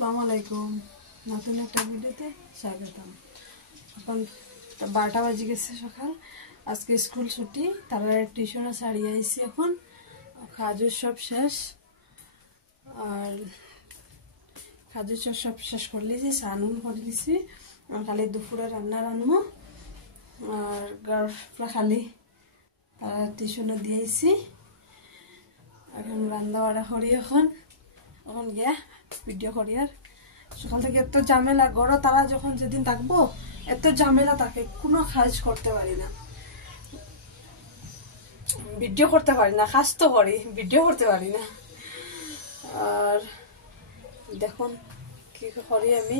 আসসালামু আলাইকুম নতুন একটা ভিডিওতে স্বাগতম। এখন 12টা বাজে গেছে সকাল, আজকে স্কুল ছুটি, তারা টিউশনে ছাড়িয়ে আইছি। এখন কাজের সব শেষ, আর কাজের সব শেষ করলি যে স্নান করে দিছি। খালি দুপুরে রান্না রান্নবো, আর গাড়া খালি তারা টিউশনে দিয়েছি। এখন রান্না বাড়া করি, এখন গিয়া ভিডিও করি। আর সকাল থেকে এত ঝামেলা, গড় তারা যখন যেদিন থাকবো এত ঝামেলা থাকে, কোনো কাজ করতে পারি না, ভিডিও করতে পারি না। কাজ তো করি, ভিডিও করতে পারি না। আর দেখুন কি করি আমি।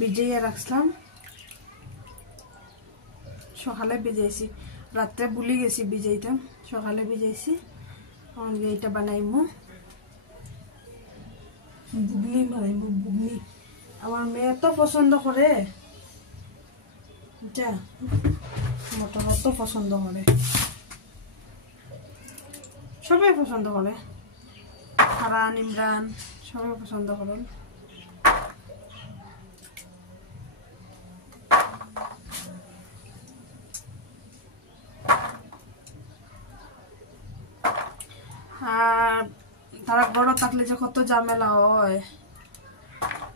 ভিজিয়ে রাখলাম, সকালে ভিজাইছি, রাত্রে ভুলে গেছি ভিজাইতাম, সকালে ভিজাইছি। এইটা বানাইমু, বুগনি বানাইমু। বুগনি আমার মেয়ে তো পছন্দ করে, যা মটর অত পছন্দ করে, সবাই পছন্দ করে, হারান ইমরান সবাই পছন্দ করেন। আর তারা বড় থাকলে যে কত ঝামেলা হয়,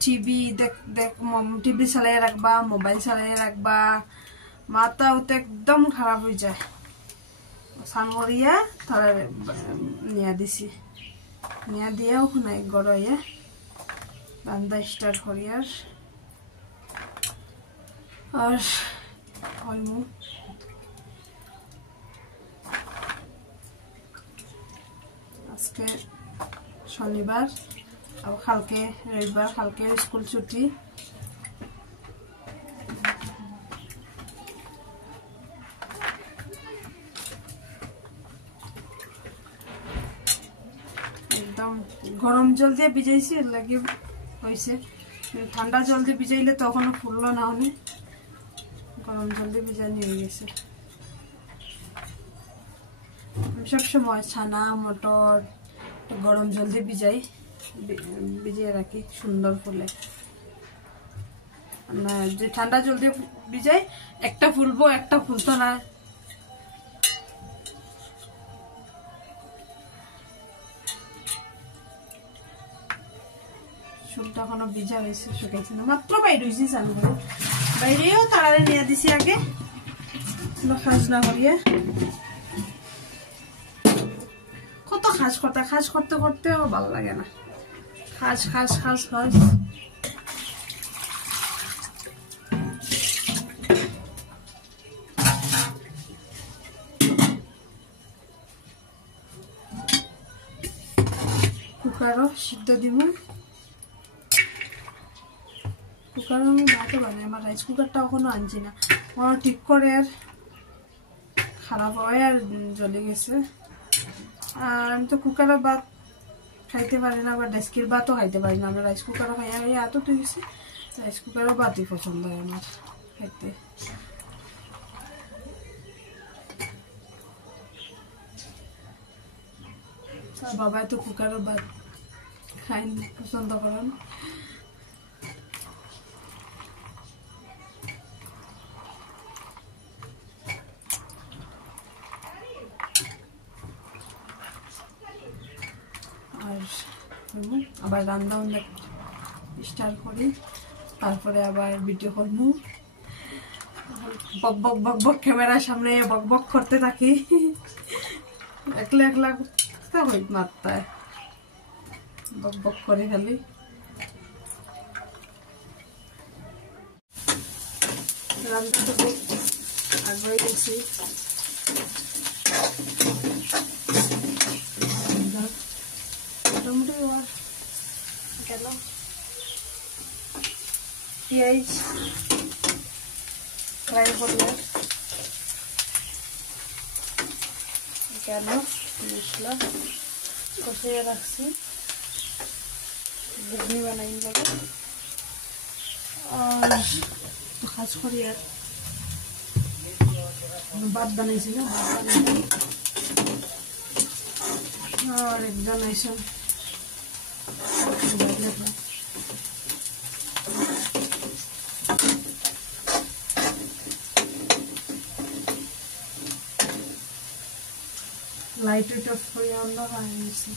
টিভি টিভি চালাই রাখবা, মোবাইল চালাই রাখবা, মাথা তো একদম খারাপ হয়ে যায়। স্নান করিয়া তারা নিয়া দিছি, নিয়া দিয়েও নাই গড়াইয়া রান্না স্টার্ট করি। আর হইমু আজকে শনিবার, আর কালকে রবিবার, কালকে স্কুল ছুটি। একদম গরম জল দিয়ে ভিজাইছি, লাগে হয়েছে। ঠান্ডা জল দিয়ে ভিজাইলে তখনও ফুললো না, হলে গরম জল দিয়ে ভিজানি হয়ে গেছে। সবসময় ছানা মটর গরম জল দিয়ে ভিজিয়ে রাখি, সুন্দর ফুলে। না যে ঠান্ডা জল দিয়ে ভিজাই, একটা ফুলবো একটা ফুলতো না। চুলটা এখনো ভিজা হয়েছে, শুকাইছে না, মাত্র বাইরে হয়েছি চান করে। বাইরেও তাড়ারে নিয়ে দিছি আগে, কাজ না করিয়ে। কত কাজ করতে করতেও ভালো লাগে না, কাজ কুকারও সিদ্ধ দিব। কুকারও আমি ভাতও বানাই, আমার রাইস কুকারটা এখনো আনছি না, আমার ঠিক করে আর খারাপ হয় আর জ্বলে গেছে। আর আমি তো কুকারের ভাত খাইতে পারি না, আবার ডেস্কির ভাতও খাইতে পারি না। আমরা রাইস কুকারও খাই, আর এই এত তো গেছে, রাইস কুকারও ভাতই পছন্দ হয় আমার খাইতে। আর বাবাই তো কুকারের ভাত খাই পছন্দ করেন। আর আবার রান্না স্টার্ট করি, তারপরে আবার ভিডিও করবো। বক ক্যামেরার সামনে বক করতে থাকি, একলা হই মাত্রায় বক করে খালি। রান্নাটা খুব আগ্রহী গেছি, মোটামুটি গেল। পেঁয়াজ ফ্রাই করলে গেল, মশলা কষিয়ে রাখছি, ঘুগনি বানাই যাবে। আর কাজ করি আর ভাত বানাইছিল আর একজন আইসন লাইট অফ করে আমরা বানিয়েছি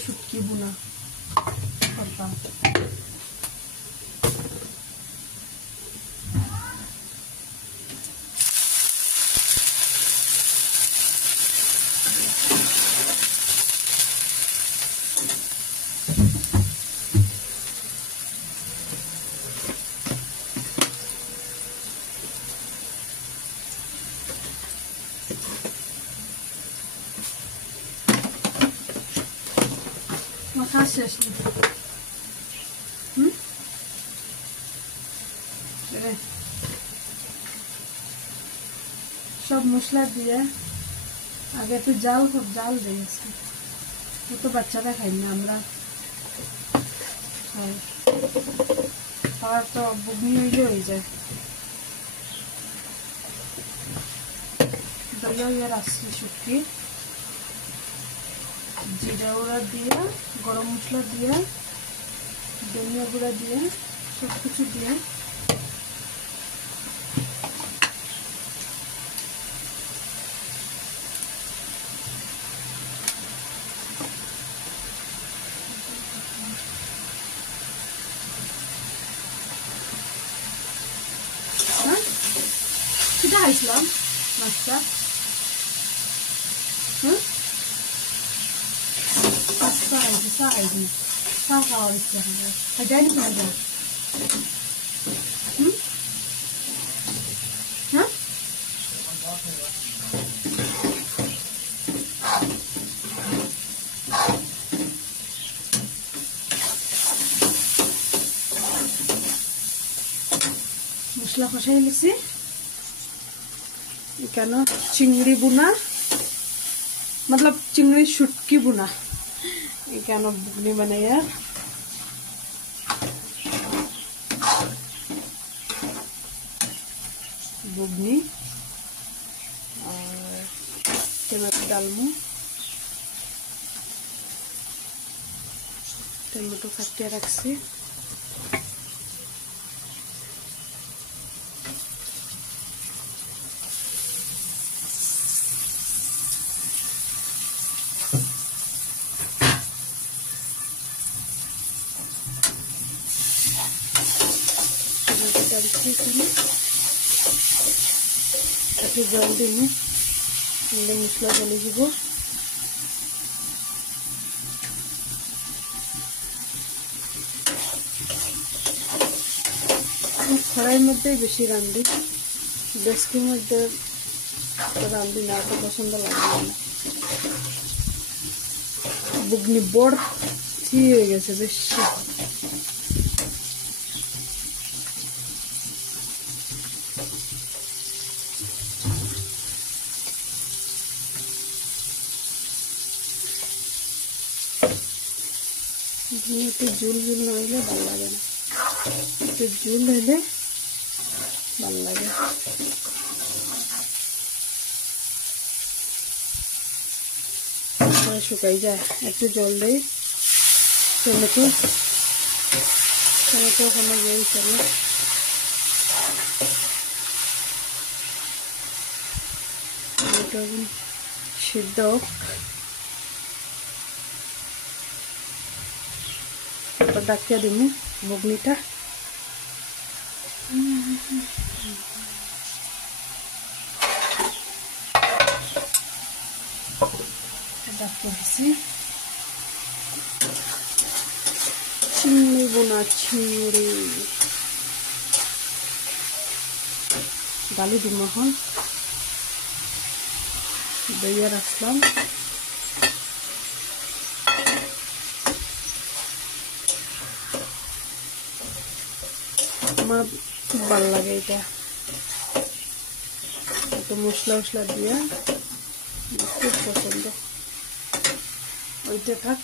শুটকি বুনা করতাম মাথা শেষ সব মশলা দিয়ে আগে তো জাল দিয়েছি ও তো বাচ্চারা খাই না আমরা খাই আর তো বুগনি হয়ে যায় দইয়া ইয়ার আসছে শুটকি জিরা গুঁড়া দিয়ে গরম মশলা দিয়ে ধনিয়া গুঁড়া দিয়ে সব কিছু দিয়ে সেটা খাইছিলাম মাছটা খাওয়ার ইচ্ছা হবে যাইনি তো হ্যাঁ মশলা কষাই গেছি কেন চিংড়ি বুনা मतलब चिंगड़ी शुटकी बुना क्या बुगनी बने यार बुगनी और टमाटो डालमु टमाटो काटिया रखसी जल दिनु मसला चली যাব खड़ाई मध्य बेसि रांधि डेस्किर मध्य रांधि ना तो पसंद लगे ना बुगनी बड़ थी हो गए बेसि झुल झुल ना हले भल लगे ना झुल हले भल लगे शुकाई जाए एक जल दे टमेटो गई चलो टमेटो सिद्ध डाकिया दिमु बुगनीटा डाकिया दिसी चिंगड़ी बुना चिंगड़ी डाली दिमु हन দইয়া রাখলাম। আমার খুব ভালো লাগে এটা, একটু মশলা মশলা দিয়ে খুব পছন্দ। ওইটা থাক।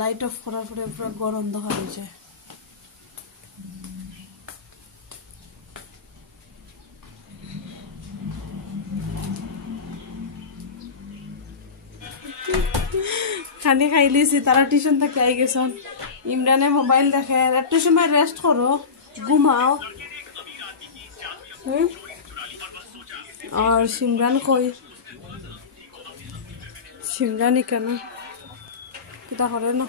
লাইট অফ করার পরে পুরো গরম দেখা হয়েছে। খানি খাই লিছি, তারা টিউশন থেকে আই গেছেন। ইমরানে মোবাইল দেখে, একটু সময় রেস্ট করো, ঘুমাও। আর সিমরান কই? সিমরানই কেন কিতা করে না?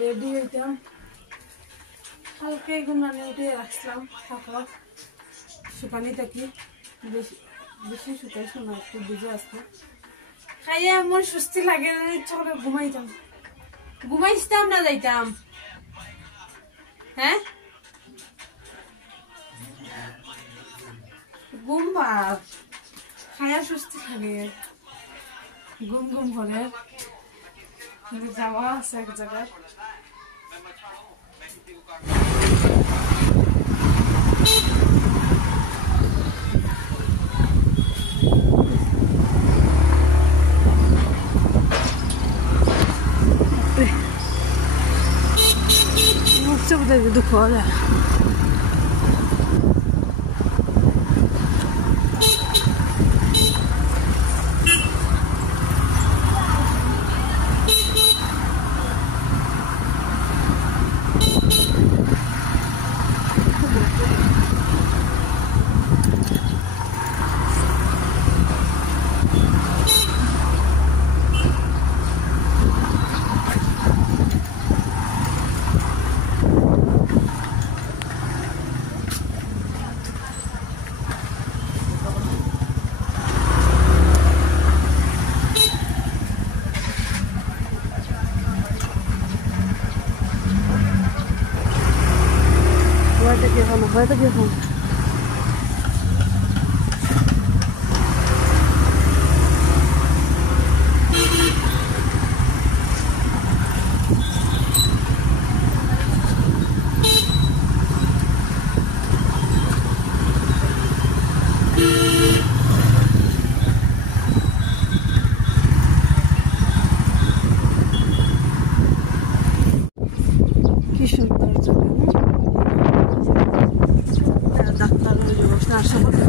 রেডি হইতাম, হালকা ঘুমানে উঠে রাখলাম। থাকো শুকানি থাকি, বেশি শুকাইছো না, একটু বুঝে আসতো। খাইয়ে আমার সুস্থি লাগে, ইচ্ছা করে ঘুমাইতাম। ঘুমাইছিতাম না যাইতাম? হ্যাঁ ঘুম পার, খাইয়া সুস্থি লাগে, ঘুম ঘুম করে যাওয়া আছে এক জায়গায়। দুঃখ যায়। Vai daqui, vamos. Que সুন্দর জায়গা না? ডাক্তারের ব্যবস্থা আসা করতে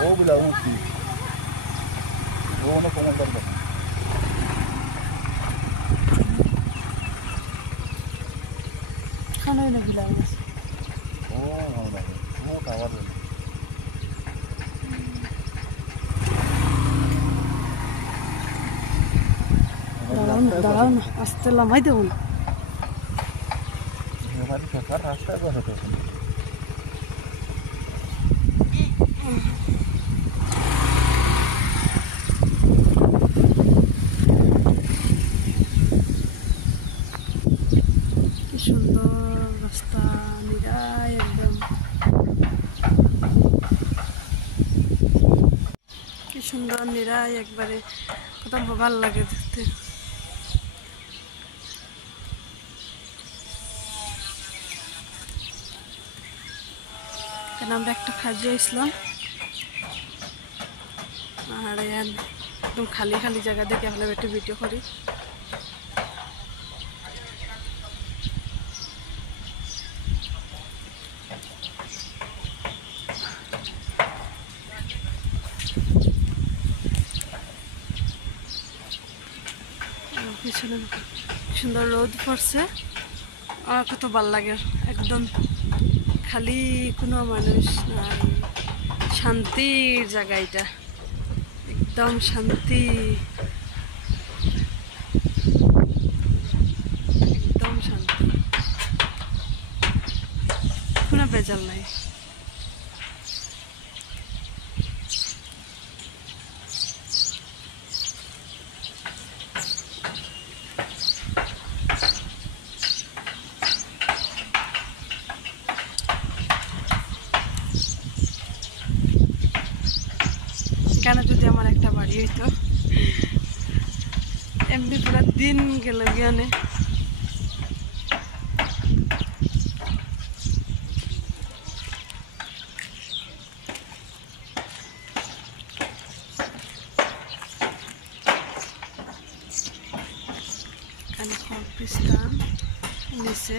O bilang mesti. O nak komentar dah. Kan ada bilang. Oh, mana? Oh, tawar. দাঁড়াও না, আসতে লামাই দেবো না। हमारी सरकार रास्ता पर है तो কি সুন্দর রাস্তা, নিরাই একদম। কি সুন্দর নিরাই একবারে, কত ভালো লাগে দেখতে। কারণ আমরা একটা কাজে আসলাম, আর একদম খালি খালি জায়গা দেখে আমরা একটু ভিডিও করি। পিছনে সুন্দর রোদ পড়ছে, আর কত ভাল লাগে, একদম খালি, কোনো মানুষ নাই, শান্তির জায়গা, এটা একদম শান্তি, একদম শান্তি, কোনো বেজাল নাই। কেন যদি আমার একটা বাড়ি হইতো, এমনি পুরো দিন গেল জ্ঞানে। এখানে কবরস্থান নিচে,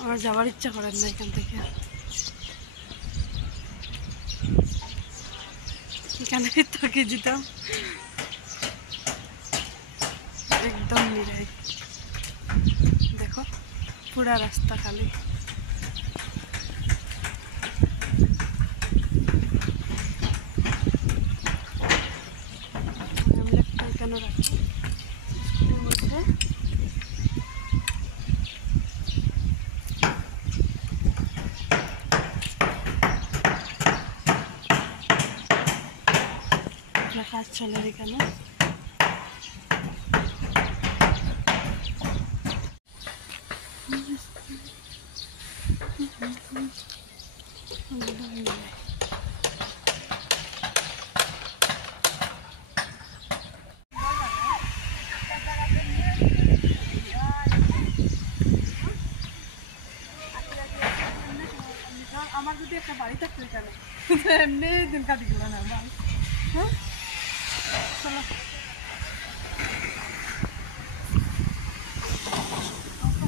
আমার যাওয়ার ইচ্ছা করেন না এখান থেকে। এখানে থেকে যেতাম, একদম নিরাই। দেখো পুরা রাস্তা খালি। আমি একটা এখানে রাখি স্কুলের মধ্যে। কাজ চলে এখানে। আমার যদি একটা বাড়ি থাকতো এখানে, এমনি দিন কাটি গেল না। হ্যাঁ চলো,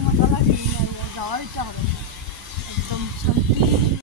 মজা লাগে, যাওয়ার ইচ্ছা হবে একদম।